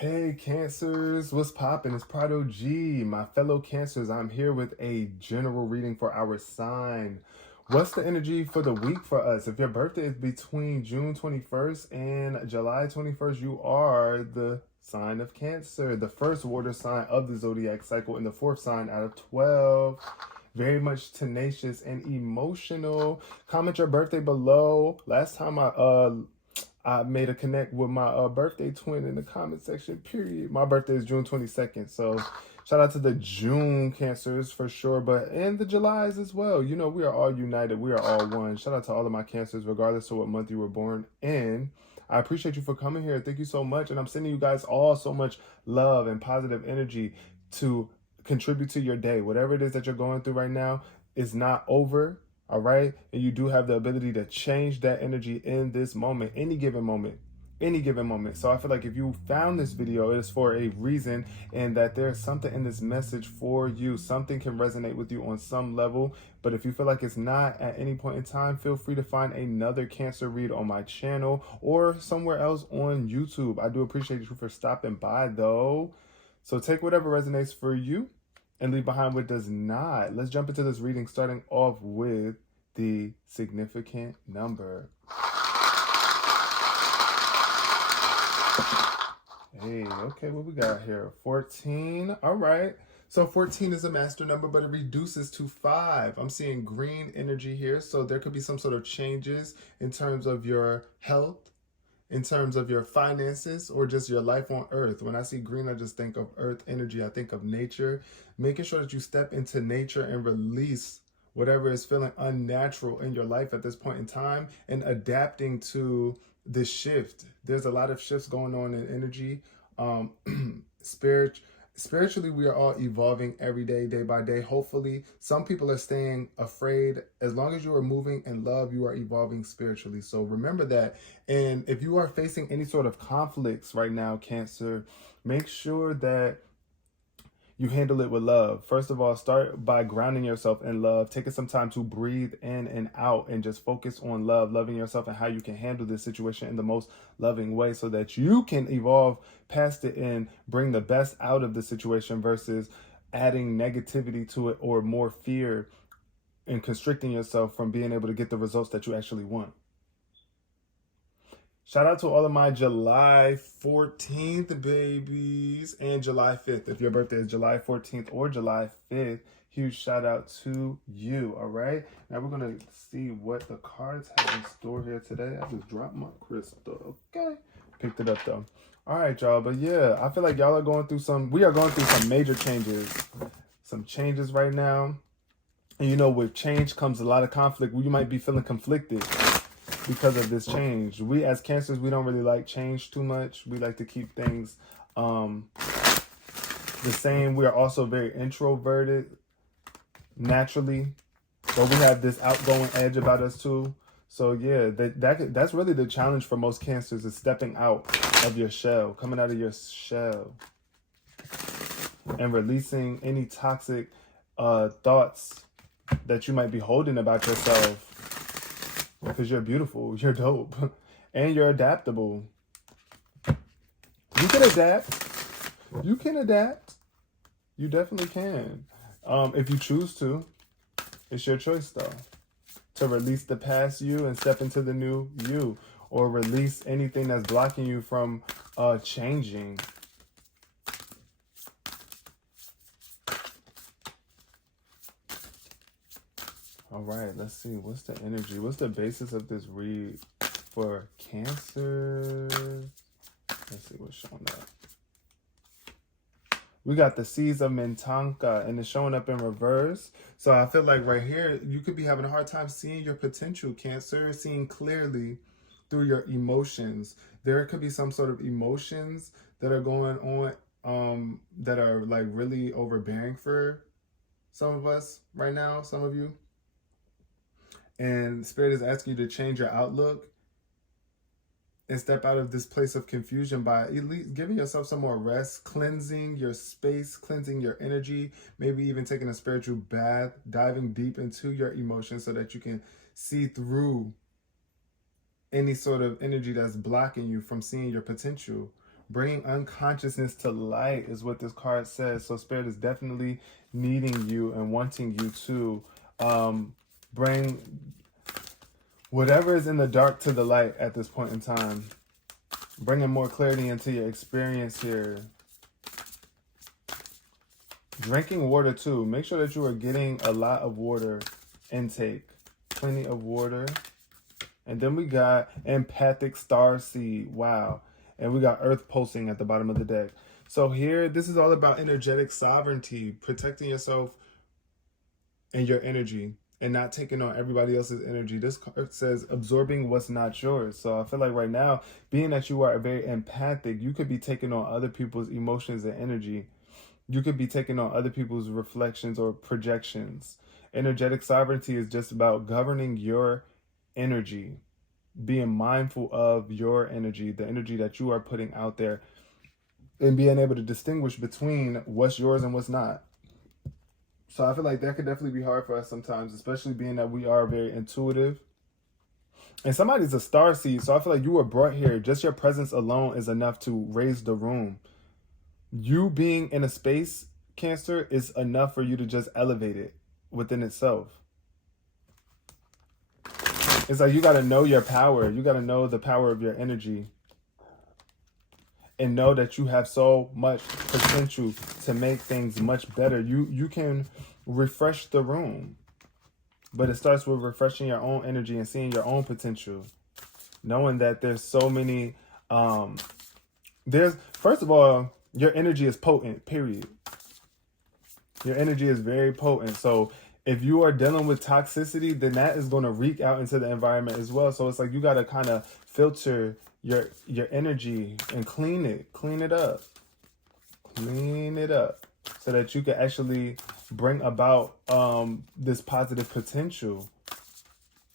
Hey Cancers, what's poppin'? It's Prado G. My fellow Cancers, I'm here with a general reading for our sign. What's the energy for the week for us? If your birthday is between June 21st and July 21st, you are the sign of Cancer, the first water sign of the zodiac cycle and the fourth sign out of 12. Very much tenacious and emotional. Comment your birthday below. Last time I made a connect with my birthday twin in the comment section, period. My birthday is June 22nd. So shout out to the June Cancers for sure, but and the Julys as well. You know, we are all united. We are all one. Shout out to all of my Cancers, regardless of what month you were born in. I appreciate you for coming here. Thank you so much. And I'm sending you guys all so much love and positive energy to contribute to your day. Whatever it is that you're going through right now is not over. All right. And you do have the ability to change that energy in this moment, any given moment. So I feel like if you found this video, it is for a reason, and that there's something in this message for you. Something can resonate with you on some level. But if you feel like it's not at any point in time, feel free to find another Cancer read on my channel or somewhere else on YouTube. I do appreciate you for stopping by though. So take whatever resonates for you and leave behind what does not. Let's jump into this reading, starting off with the significant number. Hey, okay, what we got here? 14. All right. So 14 is a master number, but it reduces to 5. I'm seeing green energy here. So there could be some sort of changes in terms of your health, in terms of your finances, or just your life on earth. When I see green, I just think of earth energy. I think of nature. Making sure that you step into nature and release whatever is feeling unnatural in your life at this point in time, and adapting to this shift. There's a lot of shifts going on in energy. Spiritually, we are all evolving every day, day by day. Hopefully, some people are staying afraid. As long as you are moving in love, you are evolving spiritually. So remember that. And if you are facing any sort of conflicts right now, Cancer, make sure that you handle it with love. First of all, start by grounding yourself in love, taking some time to breathe in and out and just focus on love, loving yourself and how you can handle this situation in the most loving way so that you can evolve past it and bring the best out of the situation versus adding negativity to it or more fear and constricting yourself from being able to get the results that you actually want. Shout out to all of my July 14th babies and July 5th. If your birthday is July 14th or July 5th, huge shout out to you, all right? Now we're going to see what the cards have in store here today. I just dropped my crystal, okay? Picked it up though. All right, y'all, but yeah, I feel like y'all are going through we are going through some major changes. Some changes right now. And you know, with change comes a lot of conflict. You might be feeling conflicted because of this change. We as Cancers, we don't really like change too much. We like to keep things the same. We are also very introverted naturally, but we have this outgoing edge about us too. So yeah, that's really the challenge for most Cancers, is stepping out of your shell, coming out of your shell and releasing any toxic thoughts that you might be holding about yourself. Because you're beautiful, you're dope, and you're adaptable. You can adapt. You can adapt. You definitely can. If you choose to. It's your choice, though. To release the past you and step into the new you. Or release anything that's blocking you from changing. All right, let's see. What's the energy? What's the basis of this read for Cancer? Let's see what's showing up. We got the Seas of Mintanka, and it's showing up in reverse. So I feel like right here, you could be having a hard time seeing your potential, Cancer, seeing clearly through your emotions. There could be some sort of emotions that are going on that are like really overbearing for some of us right now, some of you. And Spirit is asking you to change your outlook and step out of this place of confusion by at least giving yourself some more rest, cleansing your space, cleansing your energy, maybe even taking a spiritual bath, diving deep into your emotions so that you can see through any sort of energy that's blocking you from seeing your potential. Bringing unconsciousness to light is what this card says. So Spirit is definitely needing you and wanting you to bring whatever is in the dark to the light at this point in time. Bringing more clarity into your experience here. Drinking water too. Make sure that you are getting a lot of water intake. Plenty of water. And then we got empathic star seed. Wow. And we got earth pulsing at the bottom of the deck. So here, this is all about energetic sovereignty. Protecting yourself and your energy. And not taking on everybody else's energy. This card says absorbing what's not yours. So I feel like right now, being that you are very empathic, you could be taking on other people's emotions and energy. You could be taking on other people's reflections or projections. Energetic sovereignty is just about governing your energy, being mindful of your energy, the energy that you are putting out there, and being able to distinguish between what's yours and what's not. So I feel like that could definitely be hard for us sometimes, especially being that we are very intuitive. And somebody's a star seed, so I feel like you were brought here. Just your presence alone is enough to raise the room. You being in a space, Cancer, is enough for you to just elevate it within itself. It's like you got to know your power. You got to know the power of your energy. And know that you have so much potential to make things much better. You can refresh the room. But it starts with refreshing your own energy and seeing your own potential. Knowing that there's so many... first of all, your energy is potent, period. Your energy is very potent. So if you are dealing with toxicity, then that is going to reek out into the environment as well. So it's like you got to kind of filter your energy and clean it up, so that you can actually bring about this positive potential,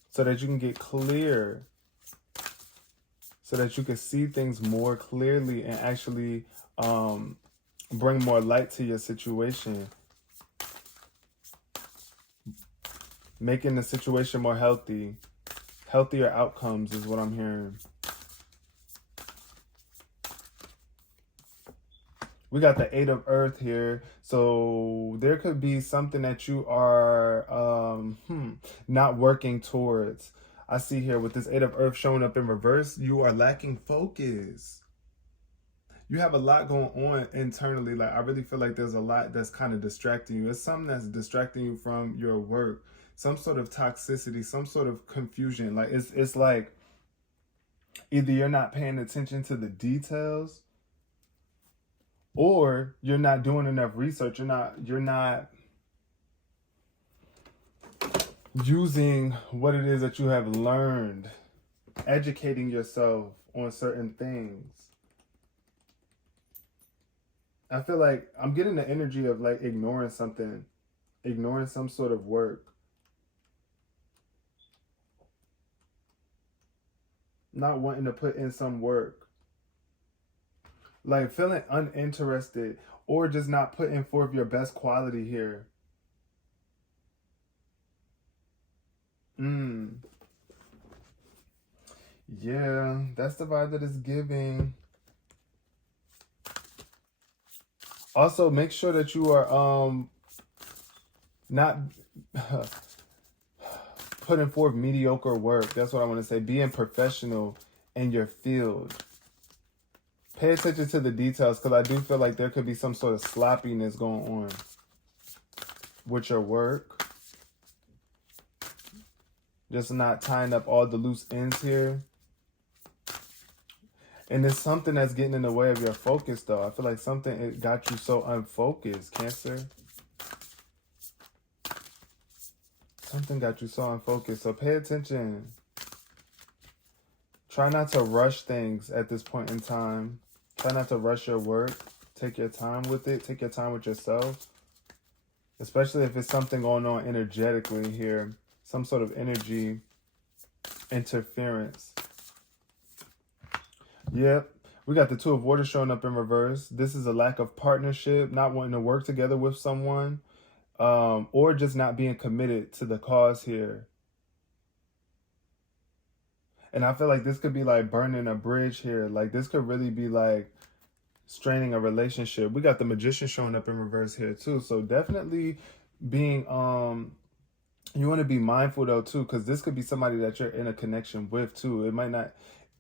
so that you can get clear, so that you can see things more clearly and actually bring more light to your situation, making the situation more healthy. Healthier outcomes is what I'm hearing. We got the 8 of Earth here. So there could be something that you are not working towards. I see here with this 8 of Earth showing up in reverse, you are lacking focus. You have a lot going on internally. Like, I really feel like there's a lot that's kind of distracting you. It's something that's distracting you from your work. Some sort of toxicity, some sort of confusion. Like, it's like either you're not paying attention to the details, or you're not doing enough research. You're not using what it is that you have learned, educating yourself on certain things. I feel like I'm getting the energy of like ignoring something, ignoring some sort of work. Not wanting to put in some work. Like feeling uninterested, or just not putting forth your best quality here. Yeah, that's the vibe that it's giving. Also, make sure that you are not putting forth mediocre work. That's what I want to say. Being professional in your field. Pay attention to the details, because I do feel like there could be some sort of sloppiness going on with your work. Just not tying up all the loose ends here. And it's something that's getting in the way of your focus, though. I feel like something it got you so unfocused, Cancer. Something got you so unfocused. So pay attention. Try not to rush things at this point in time. Try not to rush your work. Take your time with it. Take your time with yourself. Especially if it's something going on energetically here. Some sort of energy interference. Yep. We got the 2 of Water showing up in reverse. This is a lack of partnership, not wanting to work together with someone, or just not being committed to the cause here. And I feel like this could be like burning a bridge here. Like this could really be like straining a relationship. We got the Magician showing up in reverse here too. So definitely being you want to be mindful though too, because this could be somebody that you're in a connection with too. It might not.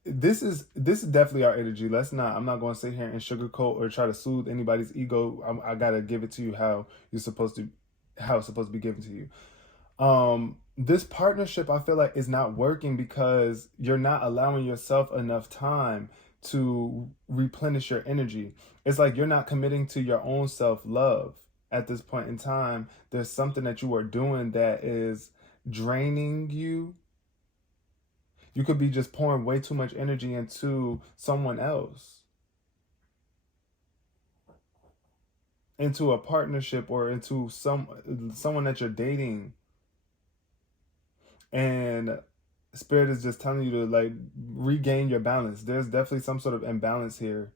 This is definitely our energy. I'm not going to sit here and sugarcoat or try to soothe anybody's ego. I gotta give it to you how it's supposed to be given to you. This partnership, I feel like, is not working because you're not allowing yourself enough time to replenish your energy. It's like you're not committing to your own self-love at this point in time. There's something that you are doing that is draining you. You could be just pouring way too much energy into someone else, into a partnership, or into someone that you're dating. And Spirit is just telling you to like regain your balance. There's definitely some sort of imbalance here.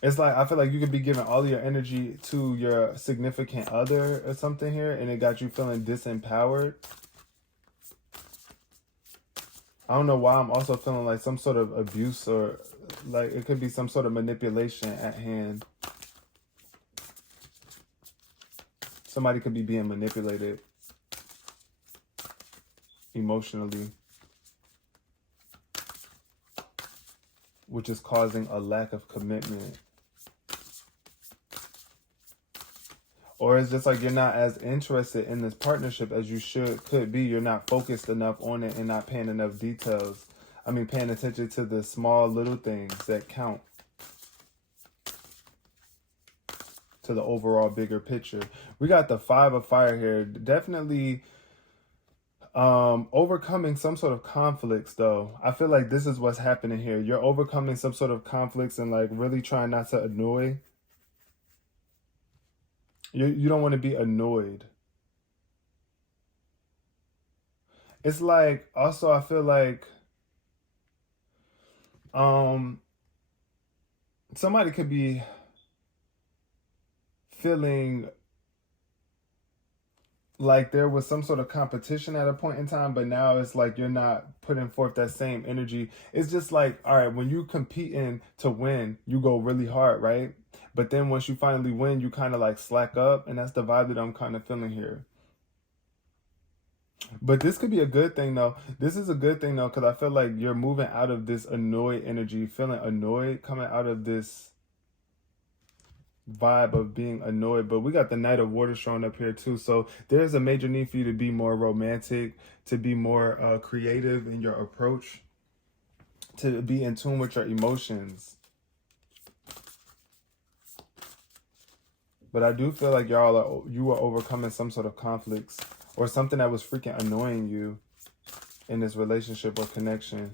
It's like, I feel like you could be giving all of your energy to your significant other or something here, and it got you feeling disempowered. I don't know why I'm also feeling like some sort of abuse, or like it could be some sort of manipulation at hand. Somebody could be being manipulated emotionally, which is causing a lack of commitment. Or it's just like you're not as interested in this partnership as you could be. You're not focused enough on it and not paying enough details. I mean, paying attention to the small little things that count to the overall bigger picture. We got the 5 of Fire here. Definitely overcoming some sort of conflicts though. I feel like this is what's happening here. You're overcoming some sort of conflicts and like really trying not to annoy. You don't want to be annoyed. It's like, also I feel like somebody could be feeling like there was some sort of competition at a point in time, but now it's like you're not putting forth that same energy. It's just like, all right, when you competing to win, you go really hard, right? But then once you finally win, you kind of like slack up, and that's the vibe that I'm kind of feeling here. But this could be a good thing though. This is a good thing though, because I feel like you're moving out of this annoyed energy, feeling annoyed, coming out of this vibe of being annoyed. But we got the Knight of Water showing up here too, so there's a major need for you to be more romantic, to be more creative in your approach, to be in tune with your emotions. But I do feel like you are overcoming some sort of conflicts or something that was freaking annoying you in this relationship or connection.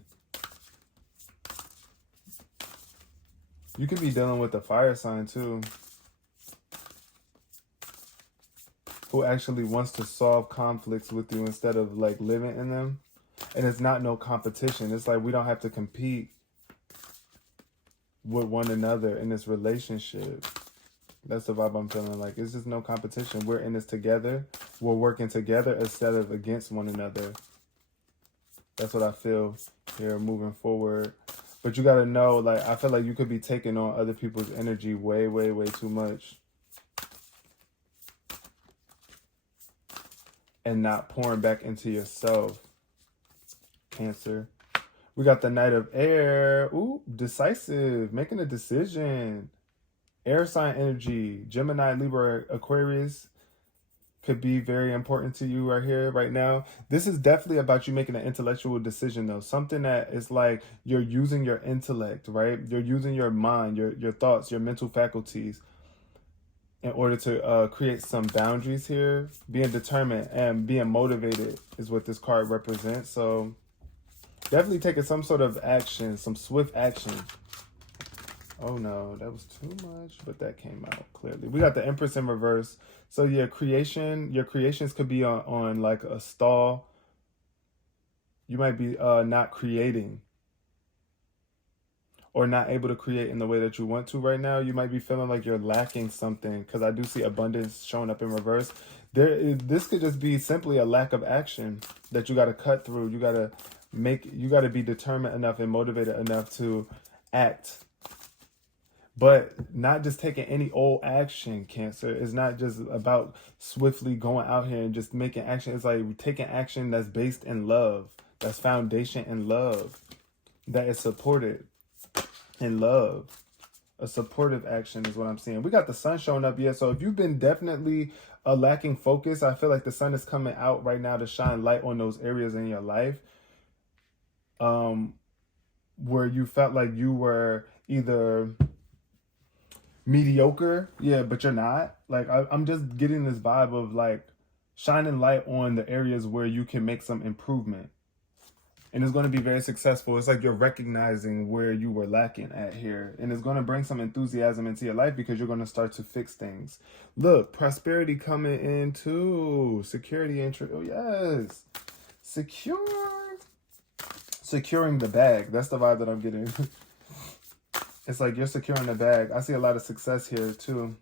You could be dealing with a fire sign too, who actually wants to solve conflicts with you instead of like living in them. And it's not no competition. It's like we don't have to compete with one another in this relationship. That's the vibe I'm feeling. Like it's just no competition. We're in this together. We're working together instead of against one another. That's what I feel here moving forward. But you got to know, like, I feel like you could be taking on other people's energy way, way, way too much. And not pouring back into yourself. Cancer. We got the Knight of Air. Ooh, decisive. Making a decision. Air sign energy. Gemini, Libra, Aquarius could be very important to you right here, right now. This is definitely about you making an intellectual decision though. Something that is like you're using your intellect, right? You're using your mind, your thoughts, your mental faculties in order to create some boundaries here. Being determined and being motivated is what this card represents. So definitely taking some sort of action, some swift action. Oh no, that was too much, but that came out clearly. We got the Empress in reverse. So your creations could be on like a stall. You might be not creating or not able to create in the way that you want to right now. You might be feeling like you're lacking something, because I do see abundance showing up in reverse. This could just be simply a lack of action that you got to cut through. You got to you got to be determined enough and motivated enough to act. But not just taking any old action, Cancer. It's not just about swiftly going out here and just making action. It's like taking action that's based in love, that's foundation in love, that is supported in love. A supportive action is what I'm seeing. We got the sun showing up, yeah. So if you've been definitely lacking focus, I feel like the sun is coming out right now to shine light on those areas in your life where you felt like you were either mediocre, yeah, but you're not. Like I'm just getting this vibe of like shining light on the areas where you can make some improvement, and it's going to be very successful. It's like you're recognizing where you were lacking at here, and it's going to bring some enthusiasm into your life because you're going to start to fix things. Look, prosperity coming in too, security entry. Oh yes, securing the bag. That's the vibe that I'm getting. It's like you're securing the bag. I see a lot of success here too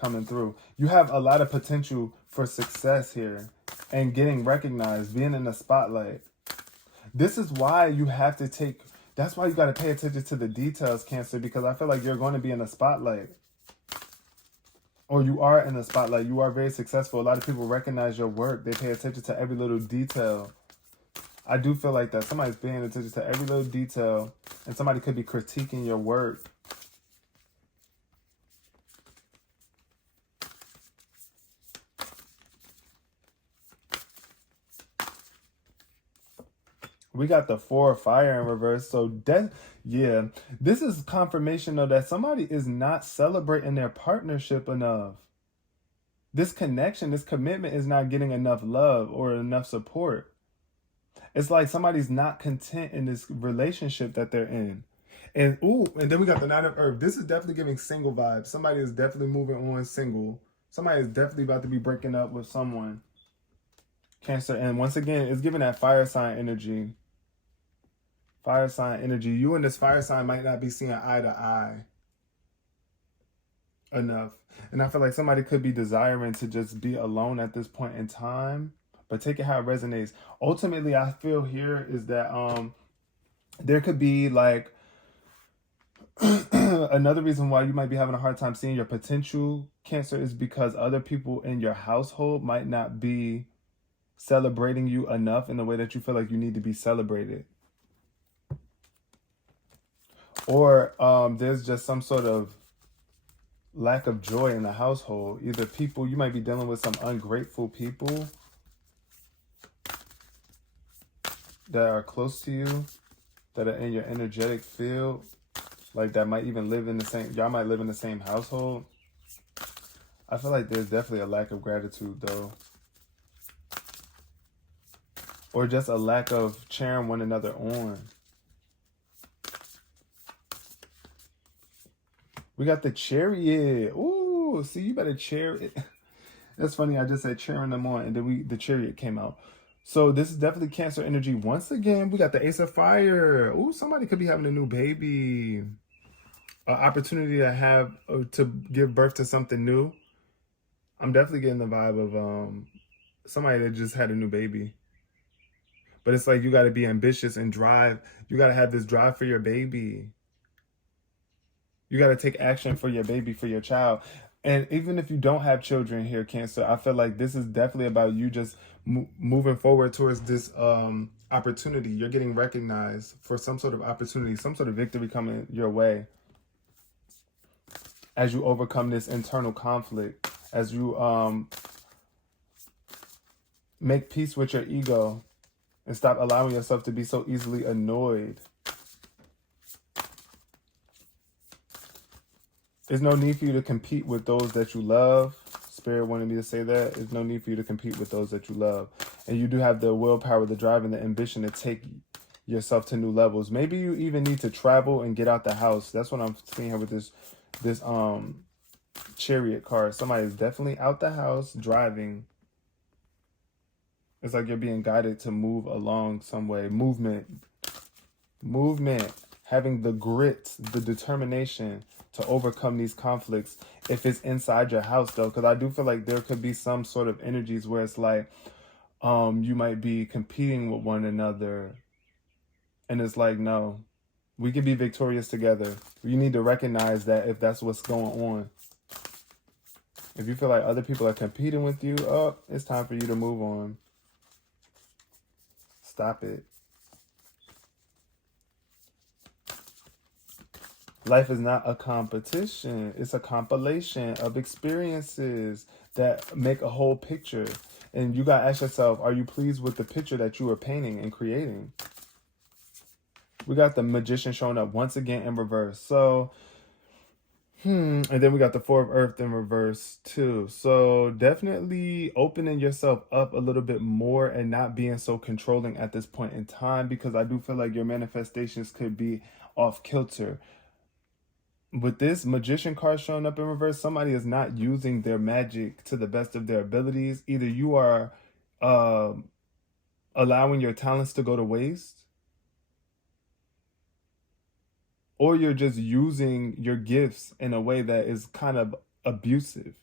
coming through. You have a lot of potential for success here and getting recognized, being in the spotlight. This is why you have to that's why you got to pay attention to the details, Cancer, because I feel like you're going to be in the spotlight. Or you are in the spotlight. You are very successful. A lot of people recognize your work. They pay attention to every little detail. I do feel like that. Somebody's paying attention to every little detail, and somebody could be critiquing your work. We got the 4 of fire in reverse. So yeah, this is confirmation though that somebody is not celebrating their partnership enough. This connection, this commitment is not getting enough love or enough support. It's like somebody's not content in this relationship that they're in. And then we got the 9 of Earth. This is definitely giving single vibes. Somebody is definitely moving on single. Somebody is definitely about to be breaking up with someone. Cancer. And once again, it's giving that fire sign energy. Fire sign energy. You and this fire sign might not be seeing eye to eye enough. And I feel like somebody could be desiring to just be alone at this point in time. But take it how it resonates. Ultimately, I feel here is that there could be like another reason why you might be having a hard time seeing your potential, Cancer, is because other people in your household might not be celebrating you enough in the way that you feel like you need to be celebrated. Or there's just some sort of lack of joy in the household. Either people, you might be dealing with some ungrateful people that are close to you, that are in your energetic field, like that might even live in the same, y'all might live in the same household. I feel like there's definitely a lack of gratitude though. Or just a lack of cheering one another on. We got the Chariot. Ooh, see, you better chariot. That's funny, I just said cheering them on and then the Chariot came out. So this is definitely Cancer energy. Once again, we got the Ace of Fire. Ooh, somebody could be having a new baby. An opportunity to have, to give birth to something new. I'm definitely getting the vibe of somebody that just had a new baby. But it's like you got to be ambitious and drive. You got to have this drive for your baby. You got to take action for your baby, for your child. And even if you don't have children here, Cancer, I feel like this is definitely about you just moving forward towards this opportunity. You're getting recognized for some sort of opportunity, some sort of victory coming your way as you overcome this internal conflict, as you make peace with your ego and stop allowing yourself to be so easily annoyed. There's no need for you to compete with those that you love. Spirit wanted me to say that. There's no need for you to compete with those that you love. And you do have the willpower, the drive, and the ambition to take yourself to new levels. Maybe you even need to travel and get out the house. That's what I'm seeing here with this Chariot card. Somebody is definitely out the house driving. It's like you're being guided to move along some way. Movement. Having the grit, the determination to overcome these conflicts if it's inside your house though, because I do feel like there could be some sort of energies where it's like you might be competing with one another And it's like, no, we can be victorious together. You need to recognize that if that's what's going on. If you feel like other people are competing with you, oh, it's time for you to move on. Stop it. Life is not a competition. It's a compilation of experiences that make a whole picture. And you got to ask yourself, are you pleased with the picture that you are painting and creating? We got the Magician showing up once again in reverse. So, and then we got the Four of Earth in reverse too. So definitely opening yourself up a little bit more and not being so controlling at this point in time, because I do feel like your manifestations could be off kilter. With this Magician card showing up in reverse, somebody is not using their magic to the best of their abilities. Either you are allowing your talents to go to waste, or you're just using your gifts in a way that is kind of abusive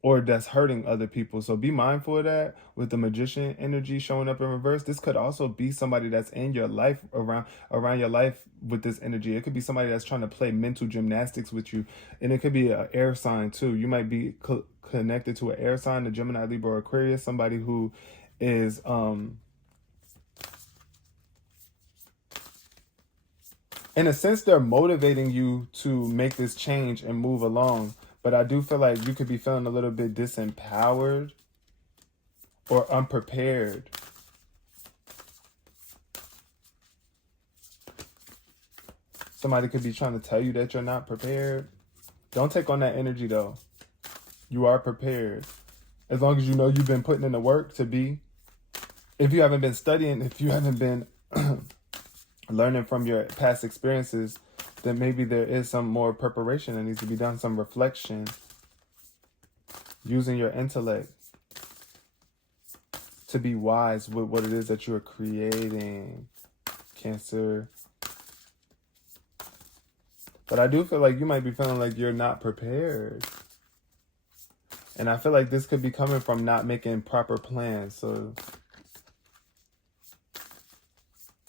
or that's hurting other people. So be mindful of that. With the Magician energy showing up in reverse, this could also be somebody that's in your life, around your life with this energy. It could be somebody that's trying to play mental gymnastics with you, and it could be an air sign too. You might be connected to an air sign, a Gemini, Libra, or Aquarius, somebody who is in a sense, they're motivating you to make this change and move along. But I do feel like you could be feeling a little bit disempowered or unprepared. Somebody could be trying to tell you that you're not prepared. Don't take on that energy though. You are prepared. As long as you know you've been putting in the work to be. If you haven't been studying, if you haven't been learning from your past experiences, then maybe there is some more preparation that needs to be done, some reflection, using your intellect to be wise with what it is that you're creating, Cancer. But I do feel like you might be feeling like you're not prepared. And I feel like this could be coming from not making proper plans. So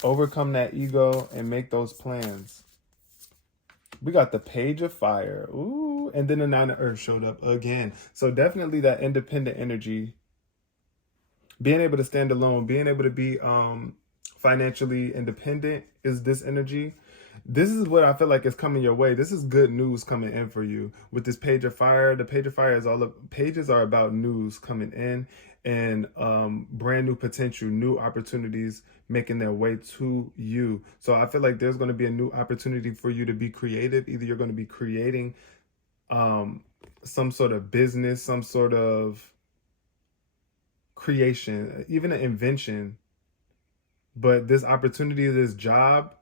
overcome that ego and make those plans. We got the Page of Fire. Ooh, and then the Nine of Earth showed up again. So definitely that independent energy. Being able to stand alone, being able to be financially independent is this energy. This is what I feel like is coming your way. This is good news coming in for you. With this Page of Fire, the Page of Fire is all of pages are about news coming in and brand new potential, new opportunities making their way to you. So I feel like there's going to be a new opportunity for you to be creative. Either you're going to be creating some sort of business, some sort of creation, even an invention. But this opportunity, this job,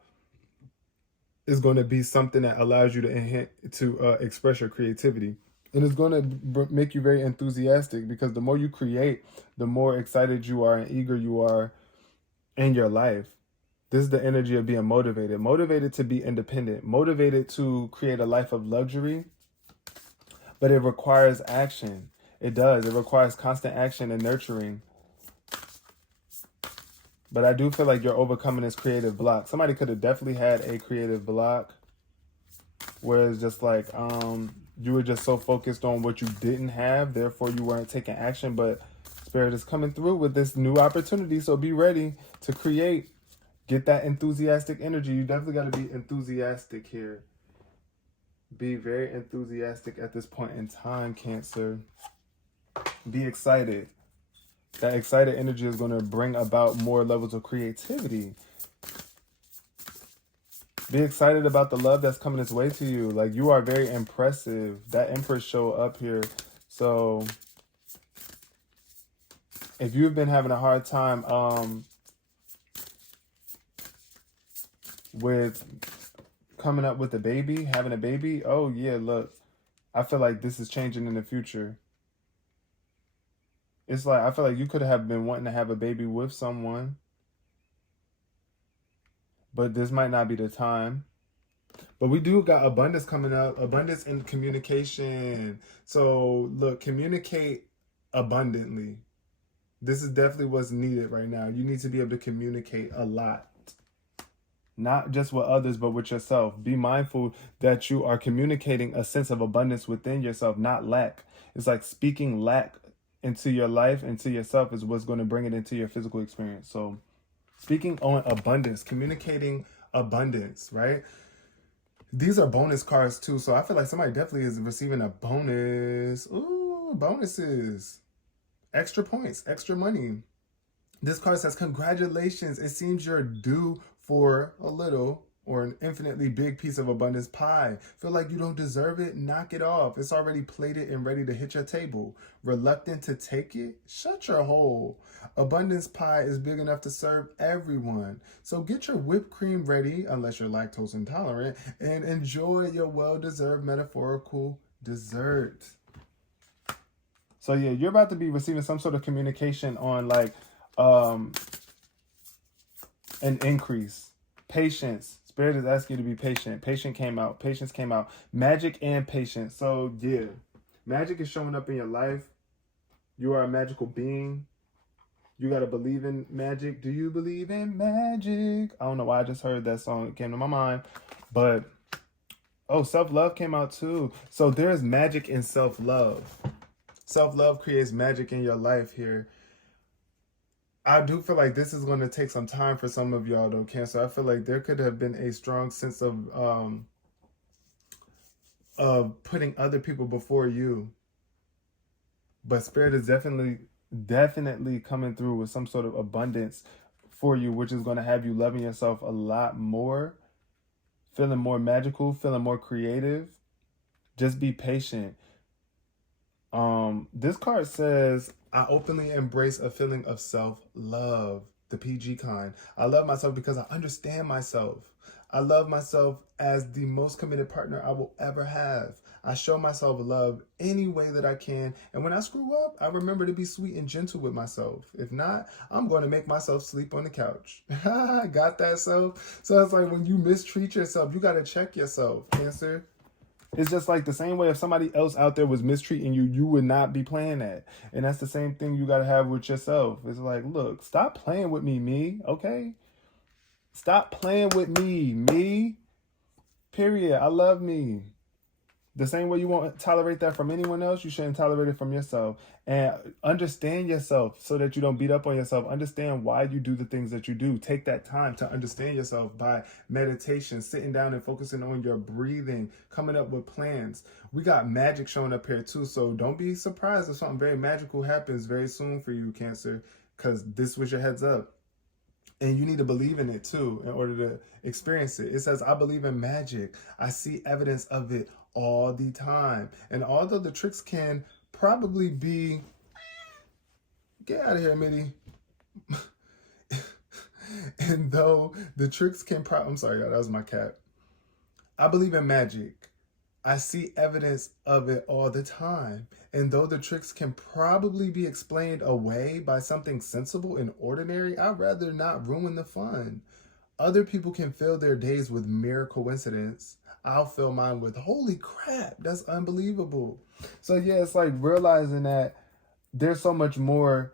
is going to be something that allows you to express your creativity. And it's going to make you very enthusiastic, because the more you create, the more excited you are and eager you are in your life. This is the energy of being motivated. Motivated to be independent. Motivated to create a life of luxury. But it requires action. It does. It requires constant action and nurturing. But I do feel like you're overcoming this creative block. Somebody could have definitely had a creative block where it's just like you were just so focused on what you didn't have, therefore you weren't taking action. But Spirit is coming through with this new opportunity, so be ready to create. Get that enthusiastic energy. You definitely got to be enthusiastic here. Be very enthusiastic at this point in time, Cancer. Be excited. That excited energy is going to bring about more levels of creativity. Be excited about the love that's coming its way to you. Like, you are very impressive. That Empress show up here. So if you've been having a hard time with coming up with a baby, having a baby, oh yeah, look, I feel like this is changing in the future. It's like, I feel like you could have been wanting to have a baby with someone, but this might not be the time. But we do got abundance coming up, abundance in communication. So look, communicate abundantly. This is definitely what's needed right now. You need to be able to communicate a lot, not just with others, but with yourself. Be mindful that you are communicating a sense of abundance within yourself, not lack. It's like speaking lack into your life, into yourself, is what's going to bring it into your physical experience. So, speaking on abundance, communicating abundance, right? These are bonus cards too. So, I feel like somebody definitely is receiving a bonus. Ooh, bonuses. Extra points, extra money. This card says, congratulations. It seems you're due for a little or an infinitely big piece of abundance pie. Feel like you don't deserve it? Knock it off. It's already plated and ready to hit your table. Reluctant to take it? Shut your hole. Abundance pie is big enough to serve everyone. So get your whipped cream ready, unless you're lactose intolerant, and enjoy your well-deserved metaphorical dessert. So yeah, you're about to be receiving some sort of communication on like an increase. Patience. Spirit is asking you to be patient. Patience came out. Patience came out. Magic and patience. So yeah, magic is showing up in your life. You are a magical being. You got to believe in magic. Do you believe in magic? I don't know why I just heard that song. It came to my mind. But, oh, self-love came out too. So there's magic in self-love. Self-love creates magic in your life here. I do feel like this is going to take some time for some of y'all though, Cancer. I feel like there could have been a strong sense of putting other people before you. But Spirit is definitely coming through with some sort of abundance for you, which is going to have you loving yourself a lot more, feeling more magical, feeling more creative. Just be patient. This card says, I openly embrace a feeling of self-love, the PG kind. I love myself because I understand myself. I love myself as the most committed partner I will ever have. I show myself love any way that I can. And when I screw up, I remember to be sweet and gentle with myself. If not, I'm going to make myself sleep on the couch. Got that, self? So it's like when you mistreat yourself, you got to check yourself, Cancer. It's just like the same way if somebody else out there was mistreating you, you would not be playing that. And that's the same thing you got to have with yourself. It's like, look, stop playing with me, okay? Stop playing with me. Period. I love me. The same way you won't tolerate that from anyone else, you shouldn't tolerate it from yourself. And understand yourself so that you don't beat up on yourself. Understand why you do the things that you do. Take that time to understand yourself by meditation, sitting down and focusing on your breathing, coming up with plans. We got magic showing up here too, so don't be surprised if something very magical happens very soon for you, Cancer, because this was your heads up. And you need to believe in it too in order to experience it. It says, I believe in magic. I see evidence of it all the time. And although the tricks can probably be, get out of here, Mitty. And though the tricks can I'm sorry, y'all, that was my cat. I believe in magic. I see evidence of it all the time. And though the tricks can probably be explained away by something sensible and ordinary, I'd rather not ruin the fun. Other people can fill their days with mere coincidence. I'll fill mine with, holy crap, that's unbelievable. So yeah, it's like realizing that there's so much more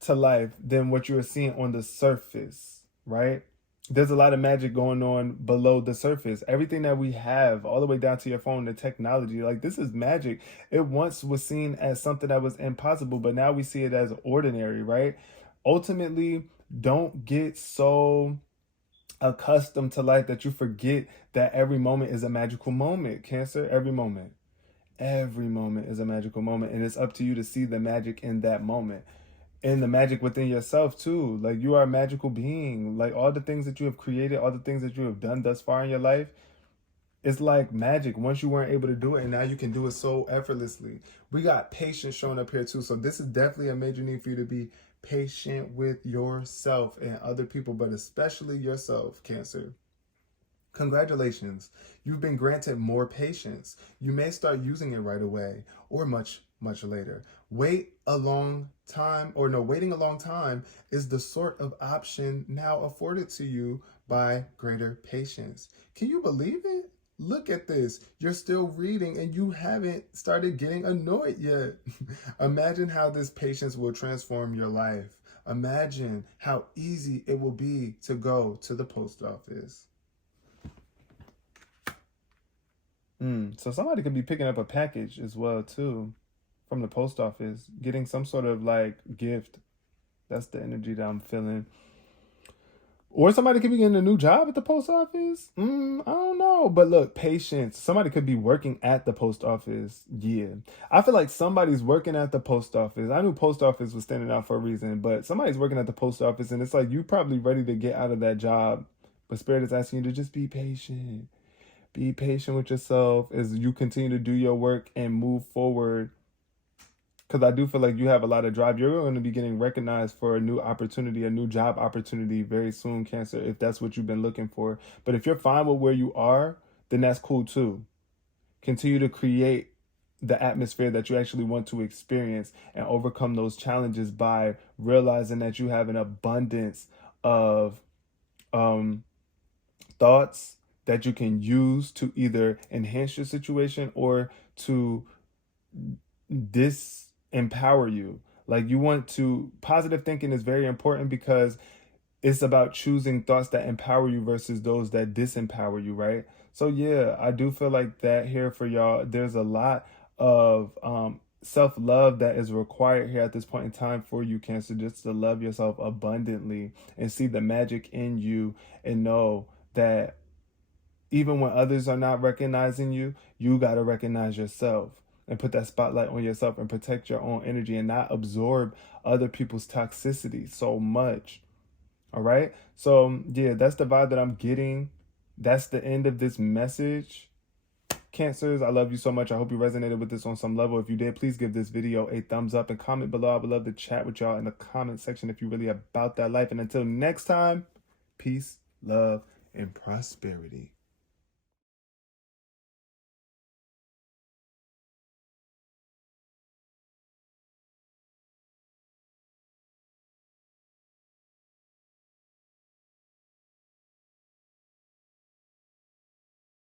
to life than what you're seeing on the surface, right? There's a lot of magic going on below the surface. Everything that we have, all the way down to your phone, the technology, like this is magic. It once was seen as something that was impossible, but now we see it as ordinary, right? Ultimately, don't get so accustomed to life that you forget that every moment is a magical moment, Cancer. Every moment is a magical moment, and it's up to you to see the magic in that moment. And the magic within yourself too. Like you are a magical being. Like all the things that you have created, all the things that you have done thus far in your life, it's like magic. Once you weren't able to do it, and now you can do it so effortlessly. We got patience showing up here too. So this is definitely a major need for you to be patient with yourself and other people, but especially yourself, Cancer. Congratulations. You've been granted more patience. You may start using it right away or much later. Waiting a long time is the sort of option now afforded to you by greater patience. Can you believe it? Look at this. You're still reading and you haven't started getting annoyed yet. Imagine how this patience will transform your life. Imagine how easy it will be to go to the post office. So somebody could be picking up a package as well too from the post office, getting some sort of like gift. That's the energy that I'm feeling. Or somebody could be getting a new job at the post office. I don't know. But look, patience. Somebody could be working at the post office. Yeah. I feel like somebody's working at the post office. I knew post office was standing out for a reason, but somebody's working at the post office and it's like you probably ready to get out of that job. But Spirit is asking you to just be patient. Be patient with yourself as you continue to do your work and move forward. Because I do feel like you have a lot of drive. You're going to be getting recognized for a new opportunity, a new job opportunity very soon, Cancer, if that's what you've been looking for. But if you're fine with where you are, then that's cool too. Continue to create the atmosphere that you actually want to experience and overcome those challenges by realizing that you have an abundance of thoughts that you can use to either enhance your situation or to disempower you. Like you want to, positive thinking is very important because it's about choosing thoughts that empower you versus those that disempower you, right? So yeah, I do feel like that here for y'all. There's a lot of self-love that is required here at this point in time for you, Cancer, just to love yourself abundantly and see the magic in you and know that even when others are not recognizing you, you got to recognize yourself and put that spotlight on yourself and protect your own energy and not absorb other people's toxicity so much. All right. So yeah, that's the vibe that I'm getting. That's the end of this message. Cancers, I love you so much. I hope you resonated with this on some level. If you did, please give this video a thumbs up and comment below. I would love to chat with y'all in the comment section if you're really about that life. And until next time, peace, love, and prosperity.